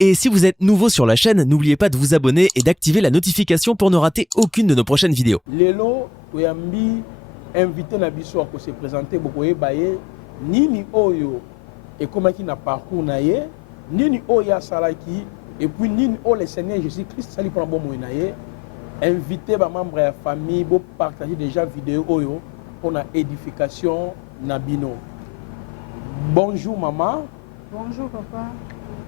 Et si vous êtes nouveau sur la chaîne, n'oubliez pas de vous abonner et d'activer la notification pour ne rater aucune de nos prochaines vidéos. Lelo, toyambi invité na biso à se présenter bokoye baye nini oyo et comment qui na parcours na ye nini oya salaki et puis nini o le Seigneur Jésus-Christ sali pour bon moyen na ye invité ba membre ya famille bo partager déjà vidéo oyo pour na édification na bino. Bonjour maman. Bonjour papa.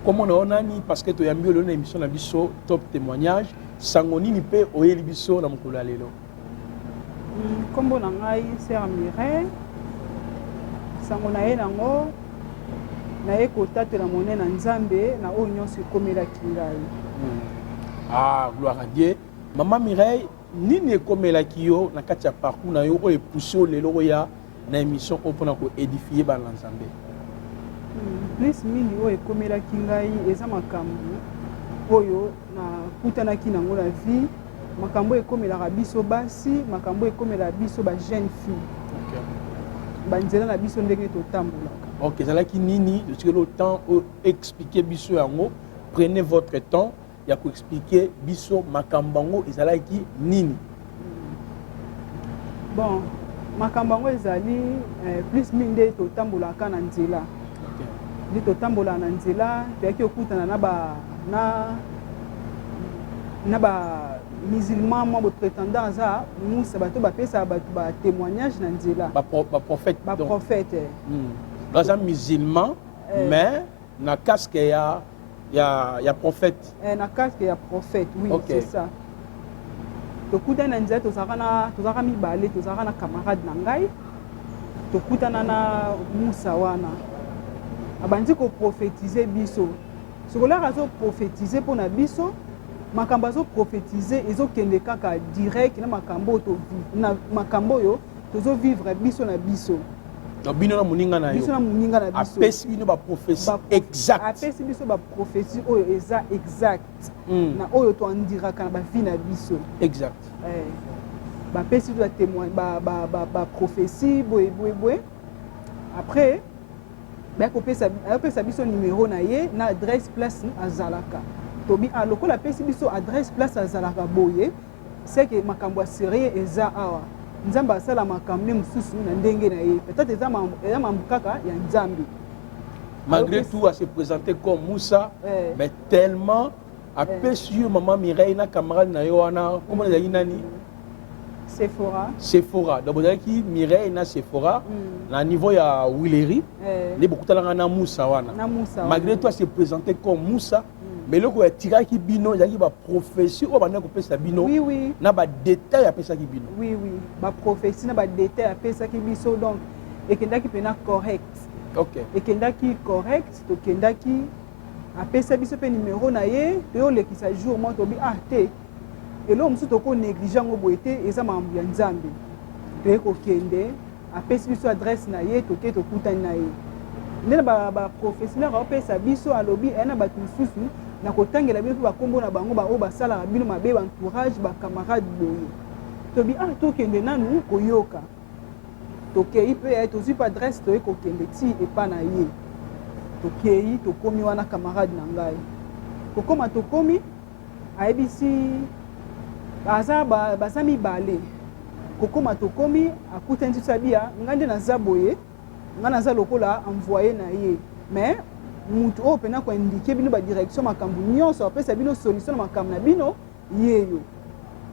Comment on a ni parce que tu as mis le émission na biso top témoignage sangoni ni pe oyeli biso na mukolo lelo. Kombo na ngai sœur Mireille. Sangona ye nango na ye kotatela monene na Nzambe na oyo nyonso ekomelaki ngai. Ah gloire à Dieu. Maman Mireille nini ekomelaki yo na kati ya parcours na yo oyo poussé lelo ya na émission opona ko édifier ba Nzambe. Plus mingi oyo ekomelaki ngai eza makambo oyo na kutanaki nango na vie, makambo ekomelaka biso basi, makambo ekomelaka biso ba jeune fille. OK. Banzela na biso ndenge totambolaka. OK, zalaki nini le temps expliquer biso yango, prenez votre temps ya ko expliquer biso makambango ezalaki nini. Bon, makambango ezali plus mingi totambolaka na nzela. Ndi totambola na nzela toyaki okutana na ba musulman mwa bo prétendant aza musa bato bapesa bato ba témoignage na nzela Ba prophète. ba prophète. Dans un musulman mais na casque ya prophète. Na casque ya prophète, oui, okay. C'est ça. Tokutana na nzela tozaka mibale tozaka na camarade na ngai tokutana na musa wana abandi ko prophétiser biso sokola azo prophétiser pour na biso makambo azo prophétiser ezokende kaka direct na makambo to na makambo yo tozo vivre biso na biso na bino na muninga na yo biso na muninga na biso apesi bino ba prophétie exact apesi biso ba prophétie oyo eza exact na oyo to andiraka na ba vie na biso exact bapesi biso ba témoin ba prophétie boye après apesa biso numéro na ye na adresse place azalaka tobi lokola apesi biso adresse place azalaka boye c'est que makambo ya sérieux eza awa Nzambe asala makambo mosusu na ndenge na ye peut-être eza mambo kaka ya Nzambe malgré tout à se présenter comme Moussa mais tellement apesi yo maman Mireille na camarade na yo wana comment ezali nani Sephora. Donc vous avez qui Mireille na Sephora na niveau ya Willery les beaucoup talanga na Moussa wana. Malgré toi se présenter comme Moussa mais le ko tira ki bino ya ki ba prophétie o bana ko pesa bino. Oui. Na ba détail ya pesa ki bino. Oui. Ba prophétie na ba détail ya pesa ki biso donc ekendaki pena correct. OK. Ekendaki correct to kendaki apesa biso pe numéro na ye to lekisa jour mo to bi te et là, on se trouve négligent au boité et ça m'a bien Nzambe. Tu es kokende, apesi biso adresse na ye, toke to kutani na ye. Nena ba professionnel apesa biso alobi ena ba tususu na kotangela biso ba kombo na bango ba o ba sala bino mabe ba entourage ba camarade boye. To bi tokende nanu koyoka. Toke ipe to zipa adresse to e kokende ti e pa na ye. Toke to komi wana camarade na ngai. Kokoma to komi ayebisi baza mibale kokoma tokomi akutani tisabia ngande naza boye nga naza lokola envoyé na ye mais mutu oyo pena ko indiquer bino ba direction makambo nyonso apesa bino solution na makambo na bino yeyo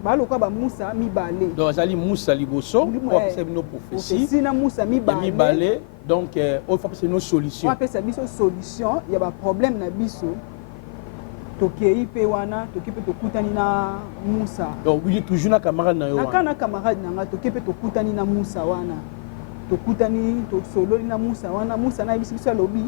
baloka ba Musa mibale donc azali Musa liboso pour apesa bino prophétie na Musa mibale donc on faut apesa bino solution apesa biso solution ya ba problème na biso tokei pe wana toki pe tokutani na Musa donc oui toujours na camarade na yo wana na camarade na nga toki pe tokutani na Musa wana tokutani to solo na Musa wana Musa na biso lobi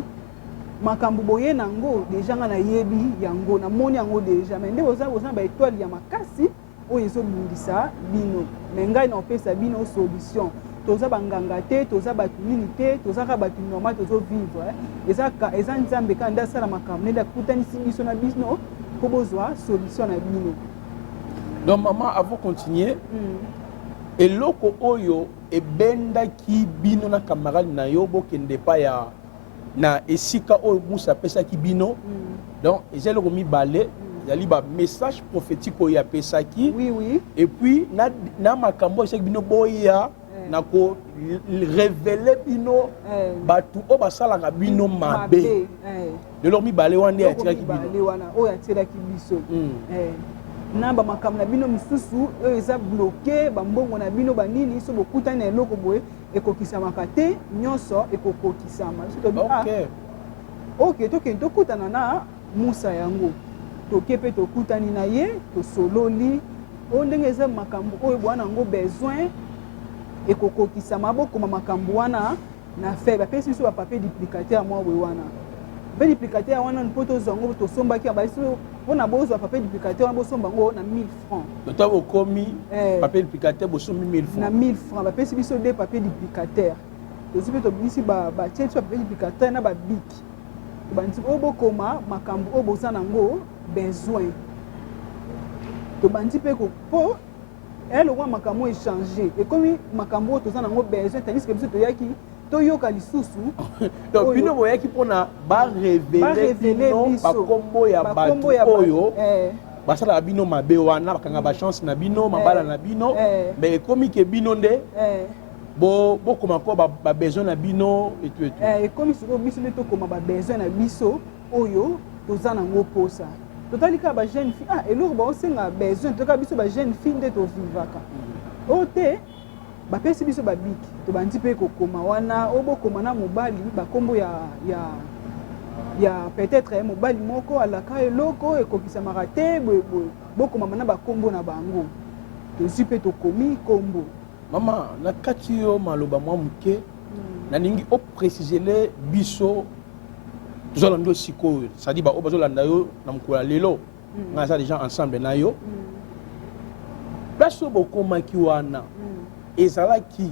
makambo boye nango déjà nga na yebi yango na moni yango déjà mais nde oza ba étoile ya makasi oyo ezobundisa bino mais ngai na opesa bino solution toza banganga te toza batu nini te toza ka batu normal tozo vivre eza Nzambe ka nda sala makambo nenda kutanisi biso na biso ko bozwa solution na bino. Donc maman avant continuer eloko oyo ebendaki bino na camarade na yo bokende pa ya na esika oyo Musa apesaki bino donc ezali komi balé ezali ba message prophétique oyo apesaki oui et puis na makambo esaki bino boya na ko révéler bino batu o basalaka bino mabe de leur mi balé wana atiraki bino wana oyo atiraki biso na ba makambo na bino misusu oyo eza bloqué bambongo na bino banini so bokutani na eloko boye ekokisamaka te nyonso ekokokisama ok tokende tokutana na Musa yango toke mpe tokutani na ye tosololi oyo ndenge eza makambo oyo bwana yango besoin ekokokisama bokoma makambo wana na fe bapesi biso bapapier duplicateur mwa boye wana papier duplicateur wana mpo tozwa yango tosombaki ya baiso mpona bozwa papier duplicateur wana bosomba yango na 1000 francs toto bokomi papier duplicateur bosombi 1000 francs na 1000 francs bapesi biso de papier duplicateur tozi mpe tobimisi batie biso papier duplicateur na babiki tobandisi oyo bokoma makambo oyo boza nango besoin tobandi mpe mpo elokwa makambo échanger ekomi makambo oyo toza nango besoin tandis que biso toyaki toyoka lisusu donc bino boyaki mpona barevele bino bakombo ya bato oyo basalaka bino mabe wana bakanga bachance na bino mabala na bino mais ekomi ke bino nde bokoma ko babesoin na bino etu ekomi sikoyo biso nde tokoma babesoin na biso oyo toza nango posa totali kaka bajeune fille eloko baosenga besoin toka biso bajeune fille nde tovivaka oyo te bapesi biso babiki tobandi mpe kokoma wana oyo bokoma na mobali bakombo ya peut-être mobali moko alaka eloko ekokisamaka te bokomama na bakombo na bango tozwi mpe tokomi kombo mama na kati yo maloba mwa moke nalingi oprécisele biso tozolanda yo sikoyo c'est-à-dire baoyo bazolanda yo na mokolo ya lelo nga aza déjà ensemble na yo place oyo bokomaki wana ezalaki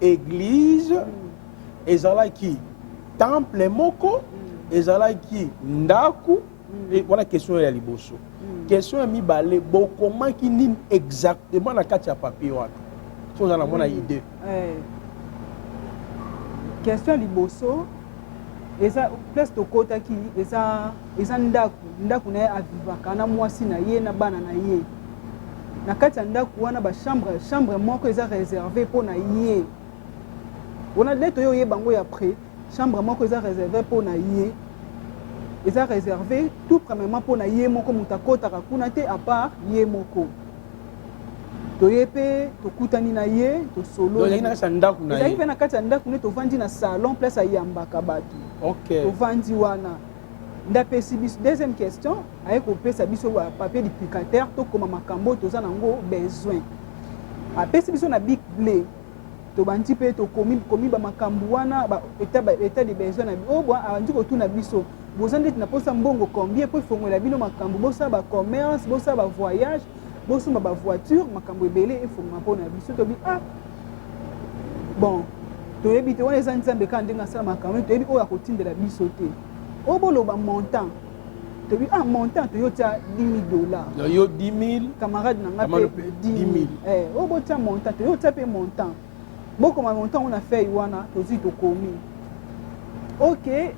église ezalaki temple moko ezalaki ndaku wana question ya liboso question ya mibale bokomaki nini exactement na kati ya papier wana so oza na mona idée question ya liboso eza place tokotaki eza ndaku na ye avivaka na mwasi na ye na bana na ye na kati ya ndaku wana chambre moko eza réservé mpona ye wana nde toyo oyeba yango ya près chambre moko eza réservé mpona ye eza réservé tout premièrement mpona ye moko moto akotaka kuna te à part ye moko toye mpe tokutani na ye tosololi ezalaki mpe na kati ya ndaku nde tovandi na salon place ayambaka bato tovandi wana nde apesi biso deuxième question aye kopesa biso papier duplicateur tokoma makambo oyo toza nango besoin apesi biso na big blé tobandi mpe tokomi bamakambo wana état de besoin na oyo andi kotuna biso boza ndeti na posa mbongo combien mpo efongolela bino makambo bosala bacommerce bosala bavoyage bosomba bavoiture makambo ebele efongoma mpona biso tobi bon toyebi te wana eza nzambe kaka ndenge asala makambo toyebi oyo akotindela biso te oyo boloba montant toyebi montant toyo tia $10,000 yo 10 000 camarade na nga mpe 10 000 oyo botia montant toyo tia mpe montant bokoma montant oyo na fei wana tozwi tokomi ok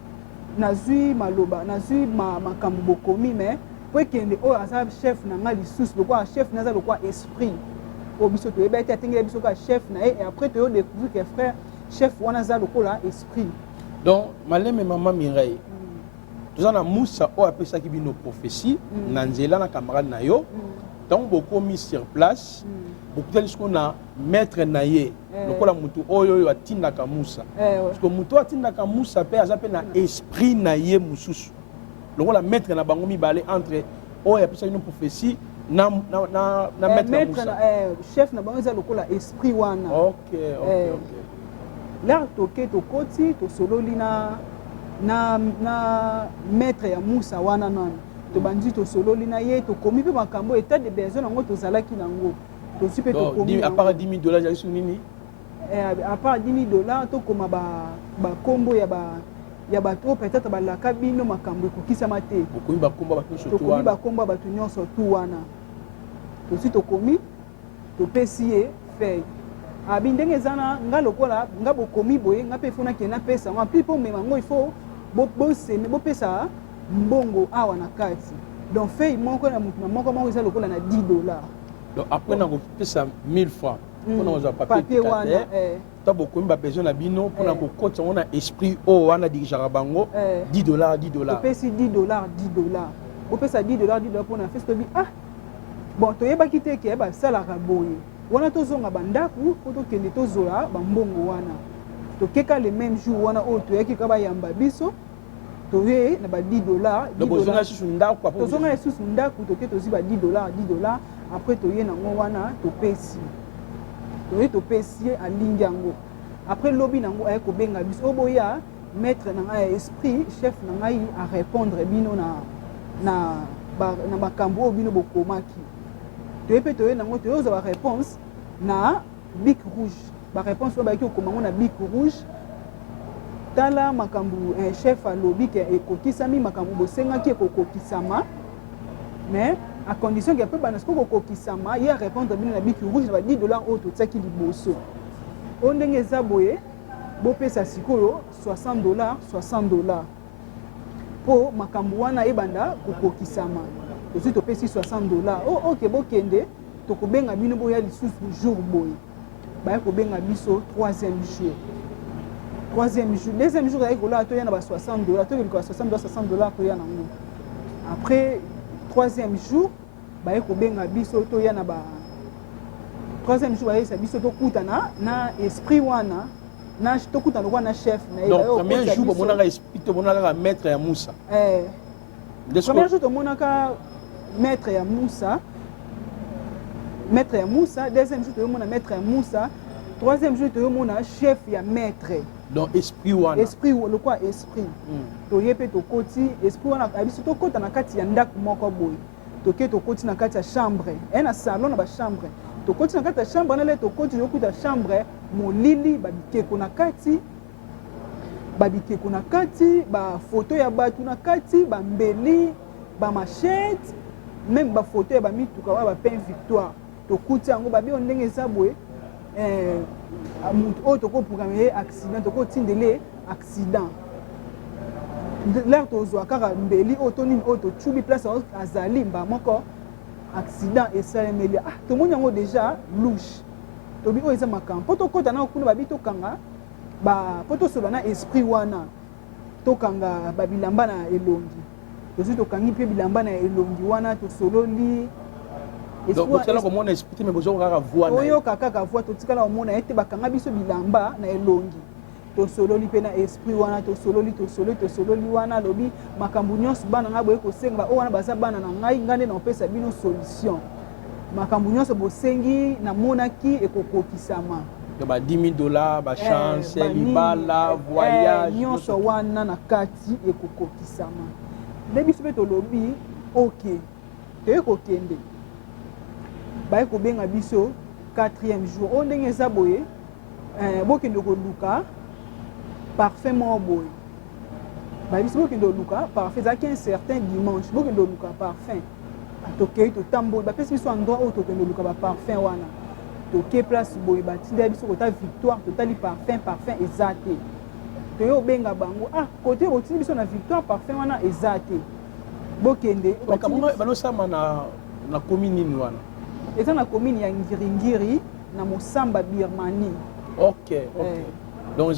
nazwi maloba nazwi makambo bokomi mais po ekende oyo aza chef na nga lisusu lokwa chef na aza lokwa esprit oyo biso toyeba ete atengela biso kaka chef na ye et après toyo découvrir que frère chef wana aza lokola esprit donc maleme mama Mireille toza na Musa oyo apesaki bino prophétie na nzela na camarade na yo donc bokomi sur place bokutani siko na maître na ye lokola mutu oyo atindaka Musa parce que mutu atindaka Musa mpe aza mpe na esprit na ye mosusu lokola maître na bango mibale entre oyo apesaki bino prophétie na maître na chef na bango eza lokola esprit wana lere toke tokoti tosololi na maître ya Musa wana nani tobandi tosololi na ye tokomi mpe makambo état de besoin nango tozalaki nango tozwi mpe tokomi à part $10,000 jali su nini à part $10,000 tokoma bakombo ya bato peut-être balaka bino makambo ekokisama te tokomi bakombo ya bato nyonso tu wana tozwi tokomi topesi ye fei abi ndenge eza na nga lokola nga bokomi boye nga mpe fona kende napesa ngo apli mpo omema ngo ifo bopesa mbongo awa na kati donc fei moko na mutu moko eza lokola na 10 dollars. Donc après na kopesa 1000 francs mpona kozwa papier wana to bokomi babesoin na bino mpona kokotisa ngo na esprit oyo wana dirigeaka bango 10 dollars topesi 10 dollars bopesa 10 dollars mpona fesi tobi bon toyebaki te ke basalaka boye wana tozonga bandako po tokende tozola bambongo wana tokeka le même jour wana oyo toyaki ka bayamba biso toye na ba 10 dollars tozonga lisusu ndako toke tozwi ba 10 dollars après toye nango wana topesi alingi yango après lobi nango aye kobenga biso oyo boya maître na ngai ya esprit chef na ngai a répondre bino na makambo oyo bino bokomaki toye mpe toye nango toyozwa baréponse na bic rouge baréponse oyo bayaki okoma ngo na bic rouge tala makambo chef alobi ke ekokisami makambo bosengaki ekokokisama mais à condition que peu bana siko kokisama ya répondre bino na bic rouge na ba 10 dollars oyo totiaki liboso o ndenge eza boye bopesa sikoyo 60 dollars po makambo wana ebanda kokokisama tozwi topesi 60 dollars ok bokende tokobenga bino boya lisusu jour boye baya kobenga biso troisième jour deuxième jour ayaki kola toya na ba 60 dollars tokelika 60 dollars toya nango après troisième jour baye kobenga biso toya na ba troisième jour baye biso tokutana na esprit wana na tokutana kwa na chef na donc premier jour bomonaka esprit tomonaka maître ya Moussa premier jour tomonaka maître ya Moussa deuxième jour toyomona maître ya Moussa troisième jour toyomona chef ya maître donc esprit wana lokwa esprit toye pe tokoti esprit wana biso tokota na kati ya ndako moko boye toke tokoti na kati ya chambre na salon na ba chambre tokoti na kati ya chambre na le tokoti yokuta chambre molili babikeko na kati ba photo ya batu na kati ba mbeli ba machette même ba photo ya ba mituka ba pain victoire tokuti yango babi ondenge eza boye mutu oyo tokoprograme accident tokotindele accident l'air tozwa kaka mbeli oyo tonini oyo tocubi place azali mba moko accident esalemeli tomoni yango déjà louche tobi oyo eza makambo mpo tokota na kuna babi tokanga mpo tosola na esprit wana tokanga babilamba na elongi tozwi tokangi mpe bilamba na elongi wana tosololi oyoka kaka voi totikala omona ete bakanga biso bilamba na elongi tosololi mpe na esprit wana tosololi wana alobi makambo nyonso bana ngai boye kosenga oyo wana baza bana na ngai nde naopesa bino solution makambo nyonso bosengi namonaki ekokokisama ba 10 000 dollars ba chance libala voyage nyonso wana na kati ekokokisama nde biso mpe tolobi ok toye kokende baye kobenga biso 4e jour oyo ndenge eza boye bokende koluka parfum moko boye baye biso bokende koluka parfum ezalaki un certain dimanche bokende koluka parfum tokei totamboli bapesi biso endroit oyo tokende koluka baparfum wana toke place boye batindela biso kota victoire totali parfum eza te toye obenga bango kote botindi biso na victoire parfum wana eza te bokende balosama na komi nini wana eza na commune ya Ngiringiri na Mosamba Birmanie. Ok. Donc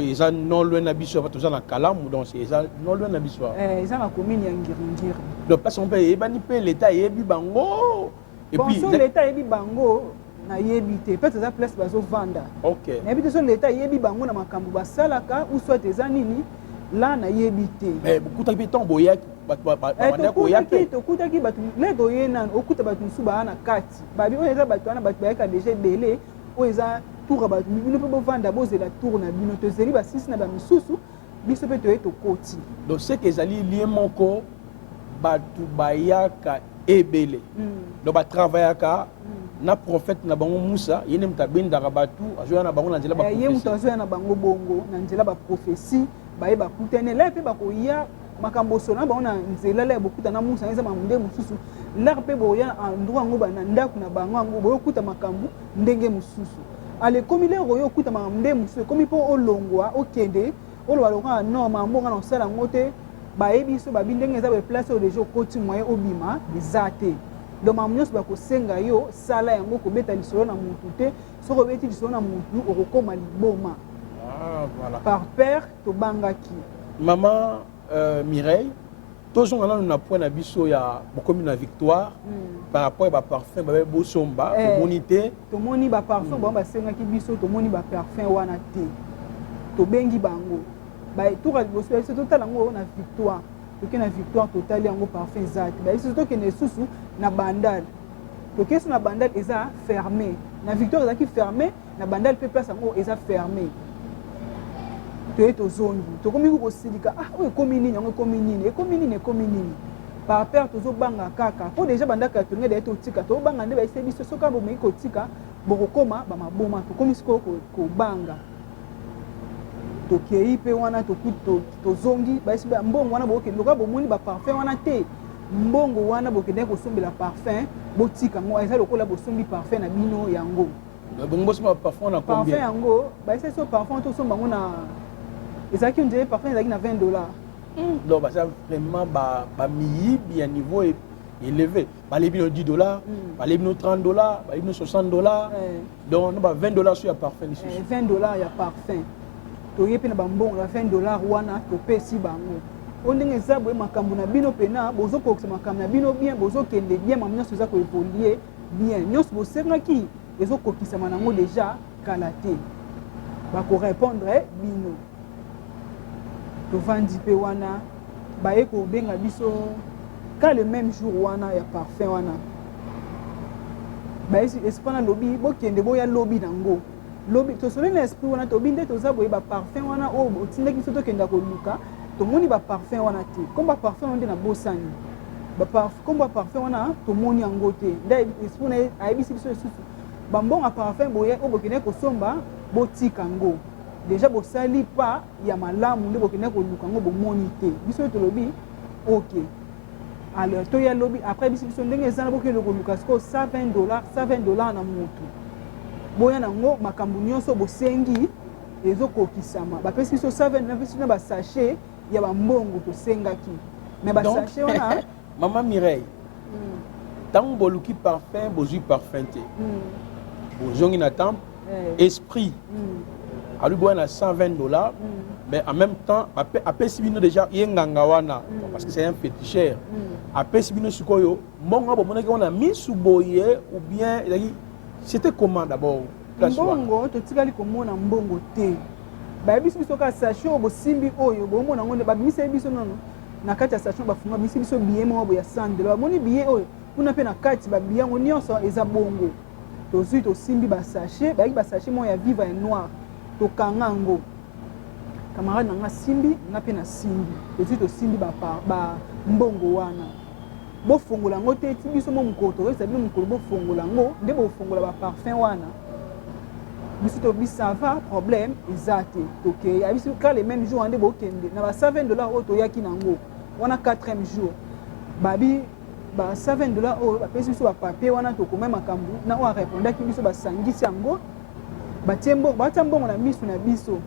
eza non loin na biso parce que na Kalamu donc eza non loin na biso. Eza na commune ya Ngiringiri. Donc parce qu'on peut ebani pe l'état yebi bango et puis l'état yebi bango na yebi te peut-être eza place bazo vanda. Ok. Na yebi te so l'état yebi bango na makambo basalaka ou soit eza nini là na yebi te. Mais beaucoup de temps boya tokutaki bato le toye nani okuta bato mosusu baa na kati babi oyo eza bato wana bato bayaka deja ebele oyo eza tour ya bato bino mpe bovanda bozela tour na bino tozeli basisi na bamisusu biso mpe toye tokoti donc ce que ezali lie moko bato bayaka ebele donc batravaillaka na prophète na bango Moussa ye nde moto abendaka bato azoya na bango na nzela ye moto azoya na bango bongo na nzela baprophétie baye bakutane le mpe bakoya makambo sona bango na nzela le bokuta na Moussa eza mamunde mosusu lar mpe boya endroit yango na ndako na bango yango boyokuta makambo ndenge mosusu ale komi lero oyo okuta makambo nde mosusu ekomi mpo olongwa okende oloba loka non mambonga na osala yango te bayebi biso babi ndenge eza baplace oyo deja okoti moyen obima eza te donc mamu nyonso bakosenga yo sala yango kobeta lisolo na mutu te soki obeti lisolo na mutu okokoma liboma voilà. par père tobangaki Maman Mireille, tous on a un point na biso ya bokomi na victoire par rapport à parfum ba bosomba monité tomoni ba parfum ba basengaki biso tomoni ba parfum wana te tobengi bango ba toka liboso biso totala ngo na victoire toke na victoire totali yango parfum zati ba biso toke na susu na bandal toke so na bandal eza fermé na victoire ezaki fermé na bandal pe place yango eza fermé toye tozongi tokomi kosilika oyo ekomi nini yango ekomi nini par père tozobanga kaka po déjà bandaka tonge de totika tobanga nde baise biso soka bomeki kotika bokokoma bamaboma tokomi siko kobanga tokei pe wana tozongi baisi mbongo wana bokende loka bomoni baparfum wana te mbongo wana bokende kosombela parfum botika ngo eza lokola bosombi parfum na bino yango bongo bosomba parfum na combien parfum yango baisi so parfum tosomba ngo na ezaki on dirait parfum ezaki na $20 donc ça vraiment ba miyibi à niveau élevé balebi no $10 balebi no $30 balebi no $60 donc no ba $20 sur ya parfum ici $20 ya parfum toye pe na bambongo na $20 wana topesi bango ondenge eza boye makambo na bino pena bozokokisa makambo na bino bien bozokende bien mamu nyonso eza koevolie bien nyonso bosengaki ezokokisama nango déjà kala te bakorépondre bino tovandi pe wana baye kobenga biso ka le même jour wana ya parfum wana baye espana lobi bokende boya lobi nango lobi tosoli na esprit wana tobi nde toza boye baparfum wana oyo otindaki biso tokenda koluka tomoni baparfum wana te comme baparfum wana nde na bosani comme baparfum wana tomoni yango te nde esprit na ayebisi biso lisusu bambongo ya parfum boye oyo bokende kosomba botika ngo déjà bosali pa ya malamu nde bokende koluka ngo bomoni te biso tolobi ok alors toya lobi après biso ndenge ezana bokende koluka siko $120 na mutu boya nango makambo nyonso bosengi ezokokisama bapesi biso 7 na biso na basachet ya bambongo tosengaki mais basachet wana maman Mireille tant boluki parfum bozui parfum te bozongi na temple esprit alu boya na $120 mais en même temps apesi bino déjà yenganga wana parce que c'est un féticheur apesi bino sikoyo mbongo bomonaki wana misu boye ou bien c'était comment d'abord mbongo totikali komona mbongo te bayebisi biso ka sachet oyo bosimbi oyo bomona ngo nde babimisa biso nono na kati ya sachet bafunga bimisi biso billet moko ya $100 bamoni billet oyo kuna pe na kati babillet yango nyonso eza bongo tozwi tosimbi basachet bayaki basachet moko ya viva et noir tokanga yango camarade nanga simbi nga pe na simbi tozwi tosimbi mbongo wana bofongola yango te ti biso mo mokolo toyesa bino mokolo bofongola yango nde bofongola baparfum wana biso tobi ça va problème eza te tokei abisi ka le même jour nde bokende na ba $7 oyo toyaki nango wana 4e jour babi ba $7 oyo bapesi biso bapapier wana tokoma makambo na oyo arépondaki biso basangisi yango batie mbongo na miso na biso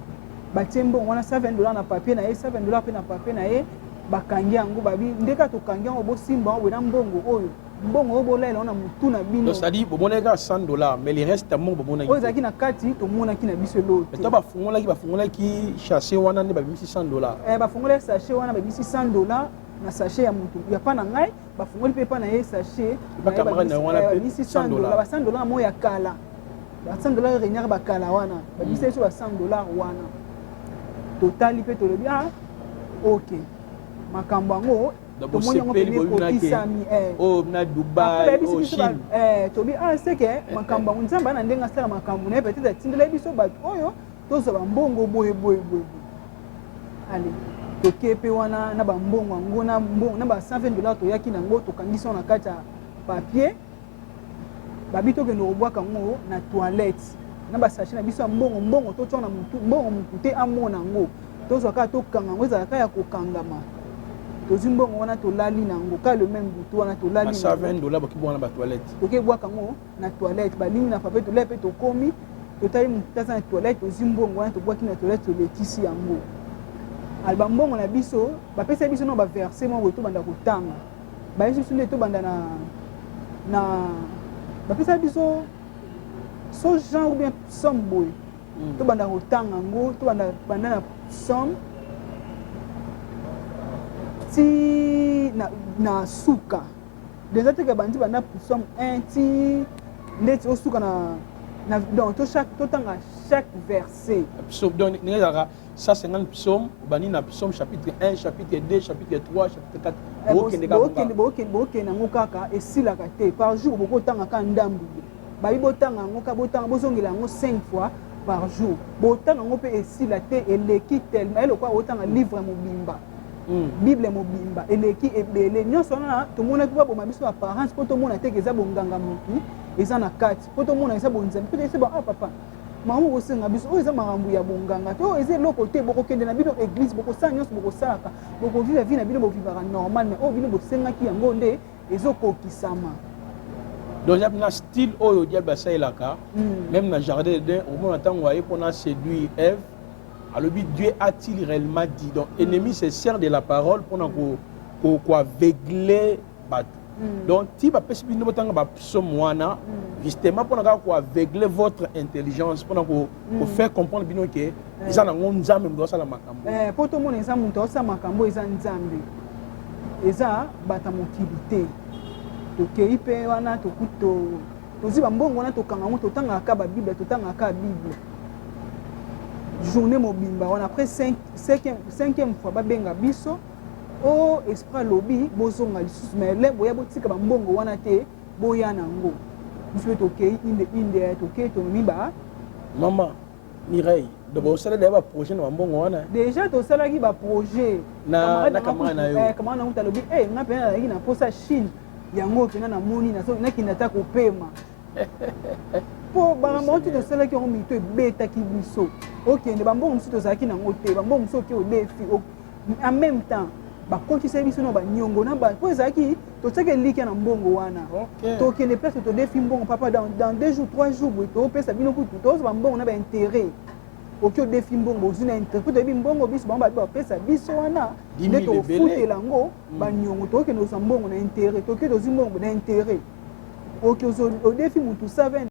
batie mbongo wana $7 na papier na ye $7 pe na papier na ye bakangi yango babi ndeka tokangi yango bosimba oyo na mbongo oyo bolela wana mutu na bino donc ça dit bomonaka $100 mais les restes mbongo bomonaki oyo ezalaki na kati tomonaki na biso elo te bafungolaki sachet wana nde babimisi $100 bafungolaki sachet wana babimisi $100 na sachet ya mutu ya pa na ngai bafungoli mpe pa na ye sachet babimisi $100 ba $100 na moyo ya kala ba $100 réunière bakala wana babimisi biso ba $100 wana totali mpe tolobi ok makambo yango tomoni yango pene kokisami na Dubai Chine tobi seke makambo yango nzambe ana ndenge asala makambo na ye peut-être atindela biso bato oyo tozwa bambongo boye ale toke pe wana na bambongo yango na ba $120 toyaki nango tokangisi na kati ya papier babi tokende kobwaka yango na toilette na basachet na biso ya mbongo totya na mutu mbongo mutu te amona yango tozwa kaka tokanga yango ezalaka ya kokangama tozwi mbongo wana tolali nango ka le même butu wana tolali $120 bokibwana ba toilette tokebwaka yango na toilette balini na papier tolai mpe tokomi totali motu aza na toilette tozwi mbongo wana tobwaki na toilette tolekisi yango alba mbongo na biso bapesa biso no baverse moko tobanda kotanga bayesi biso nde tobanda na bapesa biso so genre ou bien somme boye tobanda kotanga yango tobanda na somme ti na suka déjà teke bandi banda somme 1 ti ndeti osuka donc totanga chaque verset donc ça 50 psaumes bani na psaume chapitre 1 chapitre 2 chapitre 3 chapitre 4 bokende yango kaka esilaka te par jour bokotangaka ndambu bayi botanga yango ka botanga bozongela yango 5 fois par jour botanga yango mpe esila te eleki tellement elokwa otanga livre mobimba bible mobimba eleki ebele nyonso wana tomonaki baboma biso apparence mpo tomona teke eza bonganga motu eza na kati mpo tomona eza bonzambe mpo ese papa mamu kosenga biso oyo eza makambo ya bonganga te oyo eza eloko te bokokende na bino église bokosala nyonso bokosalaka bokoviva vi na bino bovivaka normal mais oyo bino bosengaki yango nde ezokokisama donc na style oyo diable asalelaka même na jardin d'Éden omona ntango aye mpona séduire Ève alobi Dieu a-t-il réellement dit donc ennemi se sert de la parole mpona koaveugler bato donc ti bapesi bino botanga bapsaume wana justement mpona kaka koaveugler votre intelligence mpona kofaire comprendre bino ke eza nango nzambe moto asala makambo mpo tomona eza moto asala makambo eza nzambe eza bata mokili te tokei mpe wana tozwi bambongo wana tokanga ngo totangaka babible totangaka bible journée mobimba wana après 5e fois babenga biso o esprit alobi bozonga lisusu mais le boya botika bambongo wana te boya nango biso mpe tokei inde tokei tonomi mama Mireille bosala deya baprojet na bambongo wana déjà tosalaki baprojet na kamara na yo kamara nango talobi nga mpena nazalaki na mposa Chine yango mpena namoni nakende ata kopema mpo bamakambo oti tosalaki yango mito ebetaki biso okende bambongo mosusu tozalaki nango te bambongo mosusu oke odefi en même temps bakotisa biso na baniongo na mpo ezalaki totiaki eliki na mbongo wana tokende place todefi mbongo papa dans 2 jours 3 jours boye topesa bino kutu tozwa bambongo na baintérêt oki odefi mbongo ozwi na intérêt mpo toyebi mbongo biso bango babi bapesa biso wana nde tofutela yango baniongo tokende ozwa mbongo na intérêt toki tozwi mbongo na intérêt oki odefi mutu 7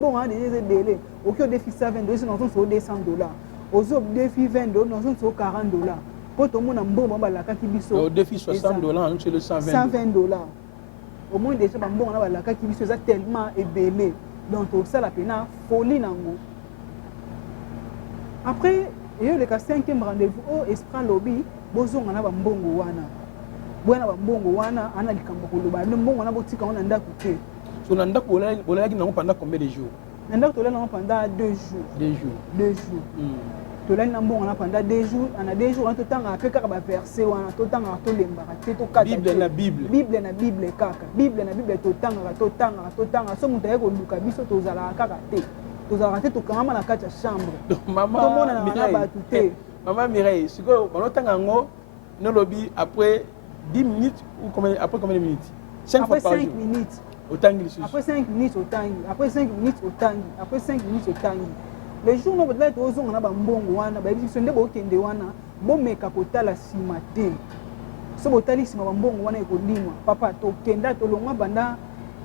mbongo wana deja eza ebele oki odefi 7 dollars nozonso $200 ozwi odefi 20 dollars nozonso $40 mpo tomona mbongo balakaki biso defi $120 omoni deja bambongo na balakaki biso eza tellement ebele donc tosala mpena folie nango après eyoleka 5e rendez-vous oyo esprit lobi bozonga na bambongo wana boya na bambongo wana ana likambo koloba mbongo wana botika ngo na ndako te so na ndako bolayaki nango pendant combien de jours na ndako tolali nango pendant 2 jours tolali na mbongo wana pendant 2 jours ana 2 jours wana totangaka mpe kaka baverse wana totangaka tolembaka te bible na bible kaka totangaka so moto aye koluka biso tozalaka kaka te tozalaka te tokangama na kati ya chambre tomonana na bato te mama Mireille sikoyo balotanga yango nolobi après 10 minutes ou après combien de minutes 5 fois par jour minutes otangi lisusu après 5 minutes otangi après 5 minutes otangi après 5 minutes otangi le jour no botala tozonga na bambongo wana bayebi biso nde bokende wana bomeka kotala nsima te so botali nsima bambongo wana ekolimwa papa tokenda tolongwa banda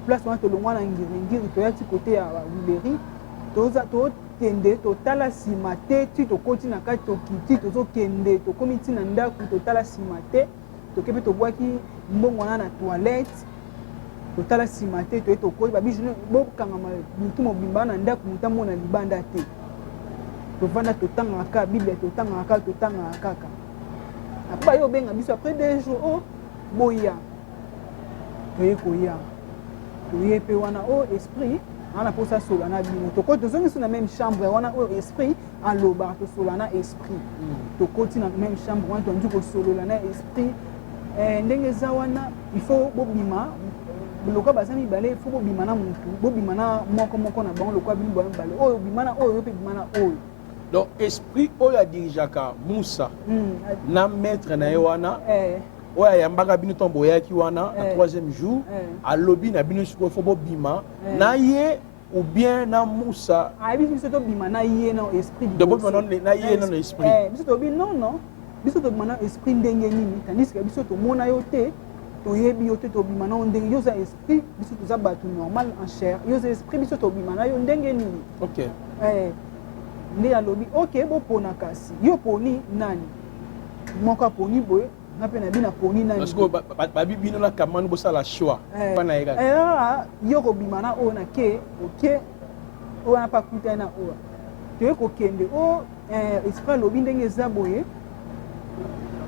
place wana tolongwa na ngiringiri toyati kote ya wileri tokende totala nsima te ti tokoti na kati tokiti tozokende tokomi ntina ndako totala nsima te toke mpe tobwaki mbongo wana na toilette totala nsima te toye tokoyi babiso bokangama mutu mobimba na ndako mutu amona libanda te tovanda totangaka bible totangaka kaka apo baye obenga biso après 2 jours o boya toye koya toye mpe wana o esprit wana mposa sola na bino tokoti tozongi so na même chambre wana oyo esprit alobaka tosola na esprit tokoti na même chambre wana tondi kosolola na esprit ndenge eza wana il faut bobima lokola baza mibale il faut bobima na mutu bobima na moko na bango lokola bino bana mibale oyo obima na oyo mpe bima na oyo donc esprit oyo adirijaka Musa na maître na ye wana oyo ayambaka bino ntango boyaki wana na 3e jour alobi na bino sikoyo fo bobima na ye ou bien na Musa ayebi biso tobima na ye na esprit na ye na esprit biso tobi non biso tobima na esprit ndenge nini tandis que biso tomona yo te toyebi yo te tobima na yo ndenge yo za esprit biso toza bato normal en chair yo za esprit biso tobima na yo ndenge nini. Ok. Nde alobi ok bopona kasi yo poni nani moko aponi boye nga mpe na bino aponi nani parce que babi bino na kamani bosala choix pana yeka yo kobima na oyo na ke oke oyo na pakuta na oyo toye kokende o esprit alobi ndenge eza boye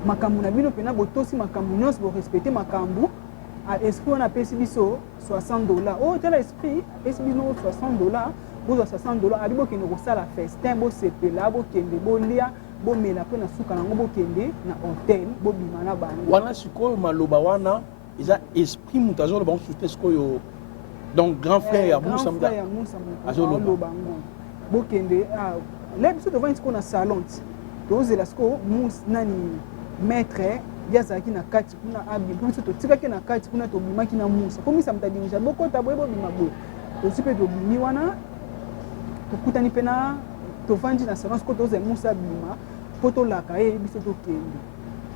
makambo na bino mpena botosi makambo nyonso borespecte makambo esprit wana apesi biso $60 oyo tala esprit apesi bino $60 bozwa $60 abi bokende kosala festin bosepela bokende bolia bomela mpe na suka nango bokende na hotel bobima na bango wana sikoyo maloba wana eza esprit moto azoloba ngo suste sikoyo donc grand frère ya musa azoloba ngo bokende le biso tovandi sikoyo na salon ti tozela sikoyo mus nani maître ye azalaki na kati kuna abi mpo biso totikaki na kati kuna tobimaki na musa mpo misa moto adirige bokota boye bobima boye tosi mpe tobimi wana tokutani mpe na tovandi na salon sikoyo tozela musa abima mpo tolaka ye biso tokende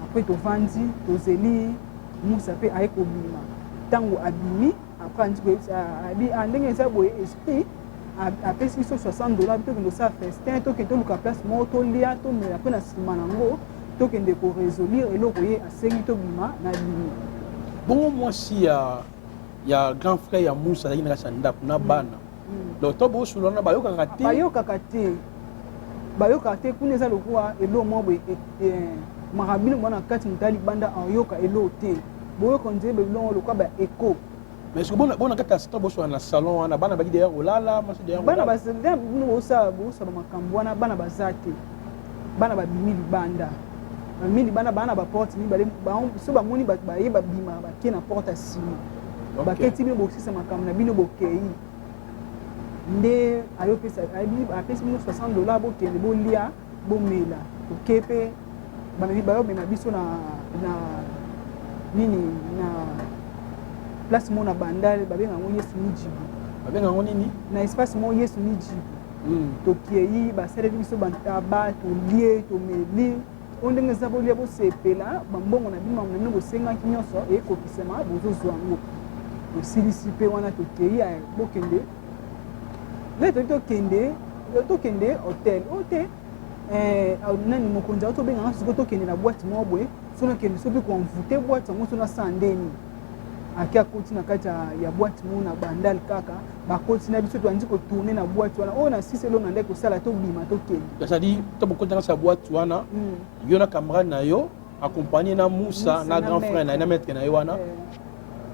apres tovandi tozeli musa mpe aye kobima ntango abimi apres abi ndenge eza boye esprit apesi biso $60 bi tokende osala festin tokende toluka place moko tolia tomela mpe na nsima nango tokende koresolire eloko ye asengi tobima na bimi bongo mwasi ya grand frère ya musa azalaki na kati ya ndako na bana donc to bosolo wana bayokaka te kuna eza lokola elo mwa boye marabino mwana na kati moto ya libanda ayoka elo te boyoka nzeye belongo lokola baeko mais ce que bona kati ya sita bosolo na salon wana bana baki derrière olala bana bino bosala makambo wana bana baza te bana babimi libanda bana baporte mibale so bamoni bato baye babima bake na porte ya nsima baketi bino bokosisa makambo na bino bokei nde apesi bino $60 bokende bolia bomela oke mpe bayobema biso na nini na place mo na bandale babengango yesu mijibu babengango nini na espace mo yesu mijibu tokei basaleli biso bantaba tolie tomeli oyo ndenge eza bolia bosepela bambongo na bino mamona bino bosengaki nyonso ekokisama bozozwa yango tosilisi mpe wana tokei bokende nde tokende hotel oyo te nani mokonzi ao tobenganga sikoyo tokende na boite moko boye so nakende so mpe koanvute boite yango so nasala ndeni ake akoti na kati ya boite moko na bandale kaka bakoti na biso toandi kotourne na boite wana oyo na siselo na ndai kosala tobima tokende c'est-à-dire to bokoti na sa boite wana yo na camarade na yo accompagné na musa na grand frère na maître na yo wana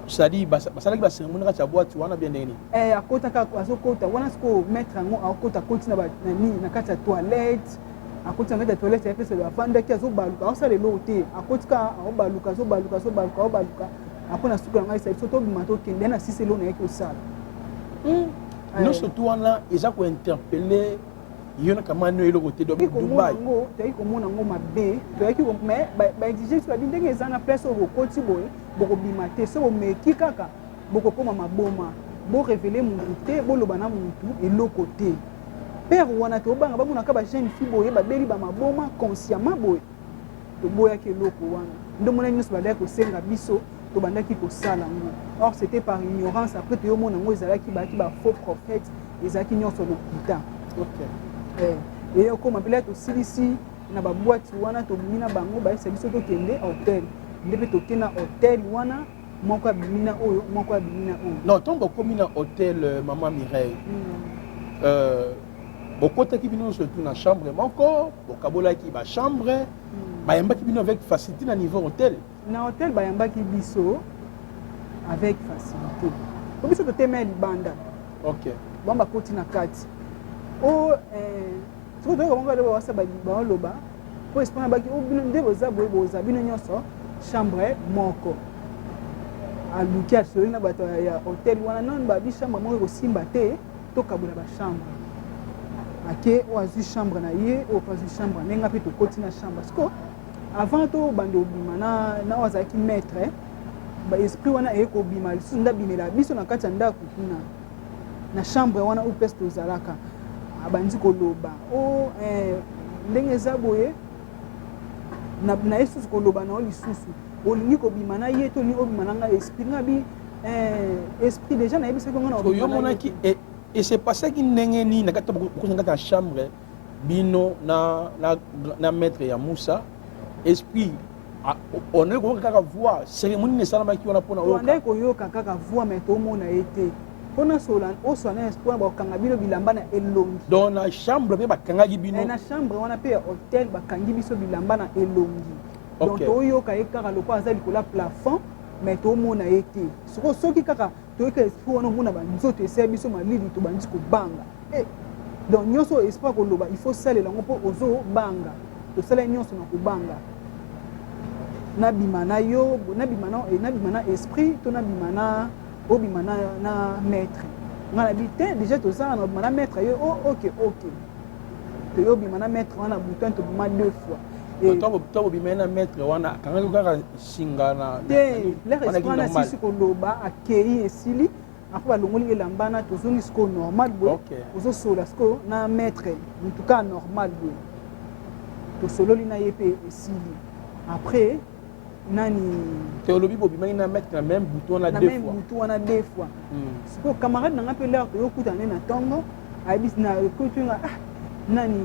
c'est-à-dire basalaki bacérémonie kati ya boite wana bien ndenge nini akotaka azokota wana sikoyo maître yango akota akoti na kati ya toilette akoti na kati ya toilette ayepeselo afandaki azobaluka aosala eloko te akotika azobaluka apres na suka yango ayisa biso tobima tokende na siselo na ye kosala nyonso tu wana eza kointerpele yo na kamani oyo eloko te dubai toyaki komona yango mabe toyaki mais baexige biso babi ndenge eza na place oyo bokoti boye bokobima te so bomeki kaka bokokoma maboma borevele mutu te boloba na mutu eloko te pere wana tobanga bamonaka bajeune fille boye babeli bamaboma consciemment boye toboyaki eloko wana nde mona nyonso bandaki kosenga biso tobandaki kosala yango or c'était par ignorance après toyomona yango ezalaki bayaki bafaux prophète ezalaki nyonso lokuta eyokoma mpela tosilisi na babwati wana tobimi na bango bayesa biso tokende hotel nde mpe tokende na hotel wana moko abimi na oyo moko abimi na oyo non ntongo bokomi na hotel mama Mireille bokotaki bino surtout na chambre moko bokabolaki bachambre bayambaki bino avec facilité na niveau hotel na hotel bayambaki biso avec facilité po biso totema libanda ok bango bakoti na kati o soki toyoka bango ade bawasa baoloba po esprit na baki bino nde boza boye boza bino nyonso chambre moko aluki asoli na bato ya hotel wana nani babi chambre moko ekosimba te tokabola bachambre ake oyo azwi chambre na ye oyo po azwi chambre ndenge mpe tokoti na chambre siko avant tobande obima na oyo azalaki maître baesprit wana eye kobima lisusu nde abimela biso na kati ya ndako kuna na chambre wana oyo mpesi tozalaka abandi koloba o ndenge eza boye na ye susu koloba na yo lisusu olingi kobima na ye to olingi obima na ngai esprit nga bi esprit déjà nayebisaki ngo na oyomonaki et c'est passé ki ndenge nini na kati na chambre bino na maître ya Moussa esprit on est kaka voir cérémonie nesalamaki wana mpona oyo koyoka kaka voir mais tomona ye te mpona oswana esprit wana bakanga bino bilamba na elongi donc na chambre mpe bakangaki bino na chambre wana mpe ya hotel bakangi biso bilamba na elongi donc toyoka ye kaka lokola aza likolo ya plafond mais tomona ye te soki kaka toyoka esprit wana omona banzoto esaya biso malili tobandi kobanga donc nyonso esprit koloba il faut salela yango mpo ozobanga tosala nyonso na kobanga nabima na yo nabima na esprit to nabima na obima na maître nga na bi te déjà tozala na obima na maître yo ok toyobima na maître wana bouton tobima 2 fois to obima na maître wana kangaki kaka singa na te l'air esprit wana sisi koloba akei esili après balongoli elamba na tozongi siko normal boye ozosola siko na maître en tout cas normal boye tosololi na ye mpe esili après nani théologie bobimaki na maître na même bouton wana 2 fois bouton wana 2 fois siko camarade nanga mpe l'air toyokutana na ntongo ayebisi na kutunga nani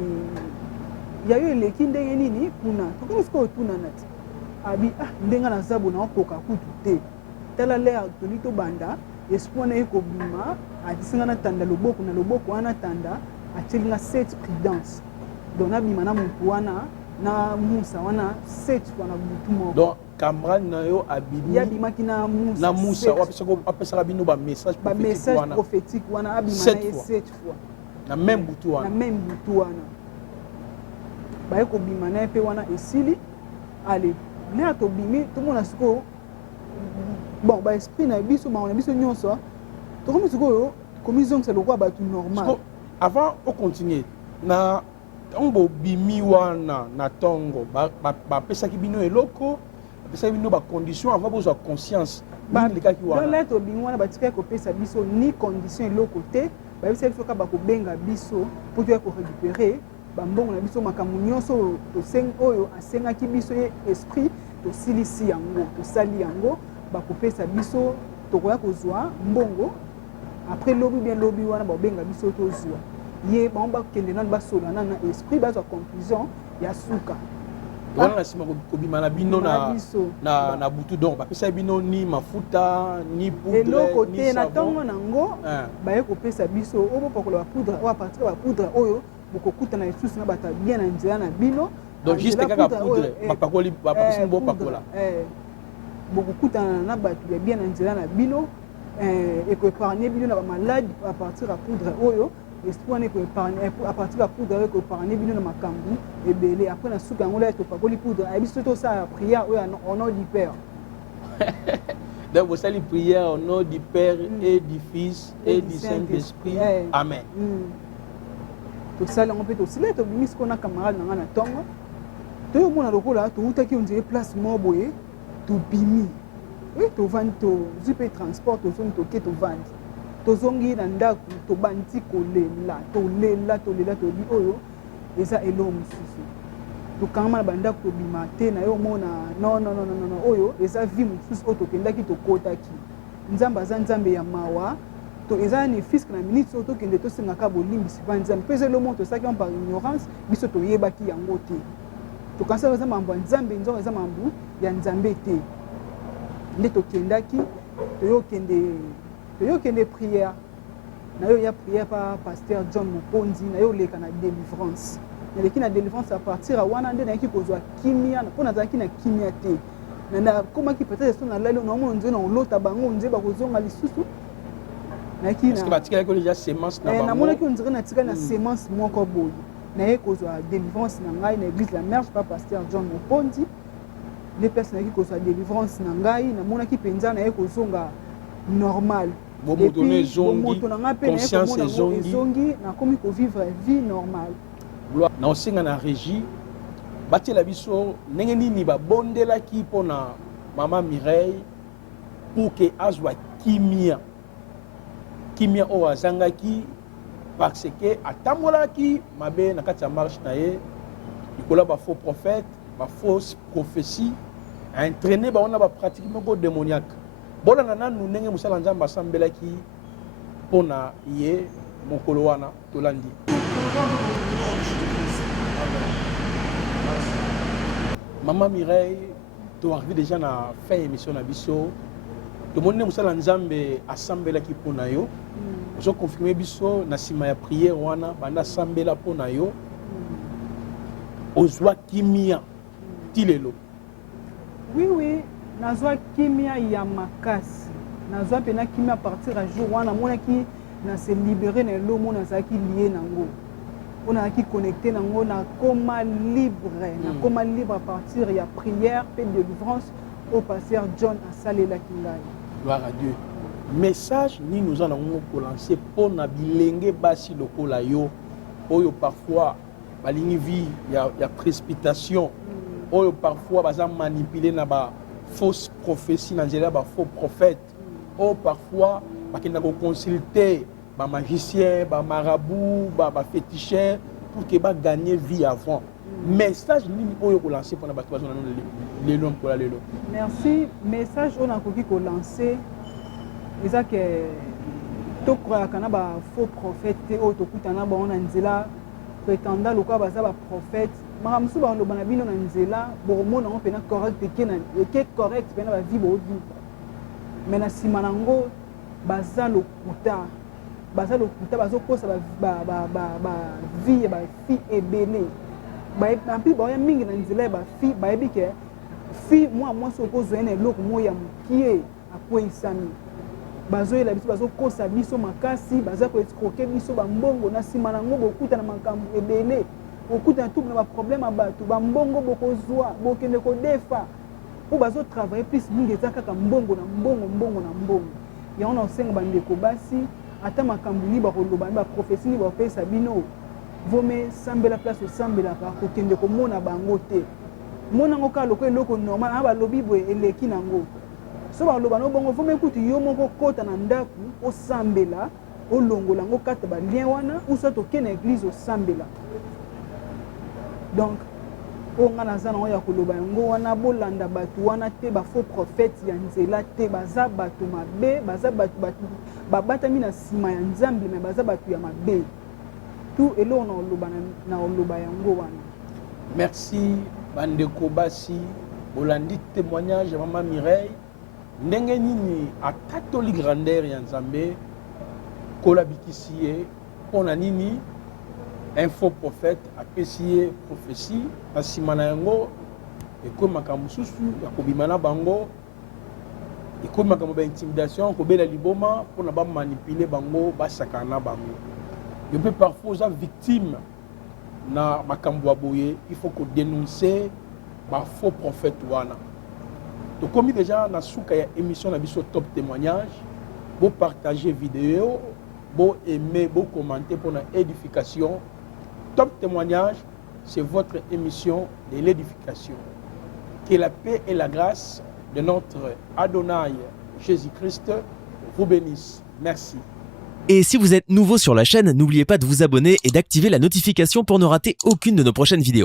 yayo eleki ndenge nini kuna tokomi siko otunana ti abi ndenge naza bo naokoka kutu te tala l'air toli tobanda esprit wana ye kobima atisinga natanda loboko na loboko wana natanda atielinga 7 prudence donc nabima na motu wana na Moussa wana 7 fois na butu moko donc camarade na yo abimi yabimaki na Moussa apesaka bino message prophétique wana abima na ye 7 fois na même butu wana baye kobima na ye mpe wana esili ale lea tobimi tomona sikoyo bon baesprit na biso bango na biso nyonso tokomi sikoyo komizongisa lokola bato normal avant ocontinue na ntango bobimi wana na ntongo bapesaki bino eloko bapesaki bino bacondition avant bozwa conscience lekaki wana tobimi wana batikaki kopesa biso ni condition eloko te bayebisaki biso kaka bakobenga biso mpo toya korécupere bambongo na biso makambo nyonso oyo asengaki biso ye esprit tosilisi yango tosali yango bakopesa biso tokoya kozwa mbongo après lobi bien lobi wana babenga biso tozwa ye bango bakende nani basola nani na esprit bazwa conclusion ya suka wana na nsima kobima na bino na butu donc bapesa bino ni mafuta ni poudre eloko te na ntongo nango baye kopesa biso oyo bopakola bapoudre oyo apartir bapoudre oyo bokokutana lisusu na bato bien na nzela na bino donc juste kaka poudre bapakoli bapesi bopakola bokokutana na bato ya bien na nzela na bino ekoépargne bino na bamaladi à partir ya poudre oyo esprit wana à partir ya poudre oyo ekoépargne bino na makambo ebele après na suka yango la topakoli poudre ayebi so tosala prière oyo au nom du Père donc bosali prière au nom du Père et du Fils et du Saint-Esprit amen tosala yango mpe tosila tobimi siko na camarade na nga na ntongo toyomona lokola toutaki ondire place moko boye tobimi tovandi tozwi mpe transport tozongi toke tovandi tozongi na ndako tobandi kolela tolobi oyo eza eloko mosusu tokangama na bandako tobima te na yo omona non oyo eza vie mosusu oyo tokendaki tokotaki nzambe aza nzambe ya mawa eza ni fiske na minute oyo tokende tosengaka bolimbisi mpa nzambe mpe eza elomo tosalaki yango par ignorance biso toyebaki yango te tokanisaka eza mambo ya nzambe nzongo eza mambo ya nzambe te nde tokendaki toyokende prière na yo ya prière pa pasteur John Mokonzi na yo leka na délivrance naleki na délivrance à partir ya wana nde nayaki kozwa kimia mpo nazalaki na kimia te nakomaki peut-être so nalali naomona nzela na olota bango nzela bakozonga lisusu namonaki ondire natikali na semence moko boye naye kozwa délivrance na ngai na église la Merge pa pasteur John Mokonzi nde place nayaki kozwa délivrance na ngai namonaki mpenza naye kozonga normal bomoto na ngai mpe naye komona ezongi nakomi kovivre vie normale na osenga na régie batiela biso ndenge nini babondelaki mpona mama Mireille pour ke azwa kimia oyo azangaki parce que atambolaki mabe na kati ya marche na ye likolo ya bafaux prophète ba fausse prophétie entraîner ba on a ba pratiquement go démoniaque bona nana nous ndenge musala nzamba sambelaki pona ye mokolo wana tolandi. Maman Mireille, tu as arrivé déjà à faire émission na biso. Tout le monde musala nzambe asambelaki pona yo. Vous avez confirmé biso na sima ya prière wana banda sambela pona yo. Ozwa kimia tilelo. Oui, nazwa kimia ya makasi. Nazwa pena kimia à partir à jour wana mona ki na se libérer na lo mona za ki lié nango. On a qui connecté nango na coma libre, na coma libre à partir ya prière et de délivrance au pasteur John Asalela Kingai. Gloire à Dieu. Message ni nous en avons pour lancer pour na bilenge basi lokola yo oyo parfois balingi vie ya précipitation oyo parfois baza manipuler na ba fausse prophétie na nzela ba faux prophète ou parfois bakenda ko consulter ba magicien ba marabout ba féticheur pour que ba gagner vie avant. Message ni oyo ko lancer pour na bato bazo na les noms pour la lelo. Merci. Message on a ko lancer eza que to croire kana ba faux prophète o to kutana ba on nzela prétendant loka baza ba prophète maramusu ba lo bana bino na nzela bo mona on pena correct ke correct pena ba vie bo vivre mais na sima nango baza lokuta bazo kosa ba vie ba fi ebele ba ampi ba ya mingi na nzela ba fi ba ebike fi moi so ko zo ene loko mo ya mukie akwe isami bazo ela biso bazo kosa biso makasi baza ko escroquer biso ba mbongo na sima nango bokuta na makambo ebele bokuta na tout na ba problème abatu ba mbongo bokozwa bokende ko defa ou bazo travailler plus mingi ezaka mbongo na mbongo ya on osenga bandeko basi ata makambo ni ba koloba ba prophétie ni ba pesa bino vome sambela place osambela ka kokende ko mona bango te mona ngo ka loko eloko normal aba lobi boye eleki nango so ba loba no bongo vome kuti yo moko kota na ndaku osambela olongola ngo kata ba lien wana uso to kene église osambela donc o ngana zana o ya koloba ngo wana bolanda batu wana te ba faux prophète ya nzela te baza batu mabe baza batu babata mina sima ya nzambi me baza batu ya mabe tout elo na oloba yango wana. Merci bandeko basi bolandi témoignage ya Maman Mireille ndenge nini a catholique grandeur ya nzambe kolabikisi ye pona nini un faux prophète apesi ye prophétie na nsima na yango ekomi makambo mosusu ya kobima na bango ekomi makambo baintimidation kobela liboma mpona bamanipule bango basakana na bango yo mpe parfois oza victime na makambo ya boye il faut kodénoncer bafaux prophète wana tokomi déjà na suka ya émission na biso top témoignage bopartage vidéo boaime bocommenter mpona édification. Top témoignage, c'est votre émission de l'édification. Que la paix et la grâce de notre Adonai Jésus-Christ vous bénissent. Merci. Et si vous êtes nouveau sur la chaîne, n'oubliez pas de vous abonner et d'activer la notification pour ne rater aucune de nos prochaines vidéos.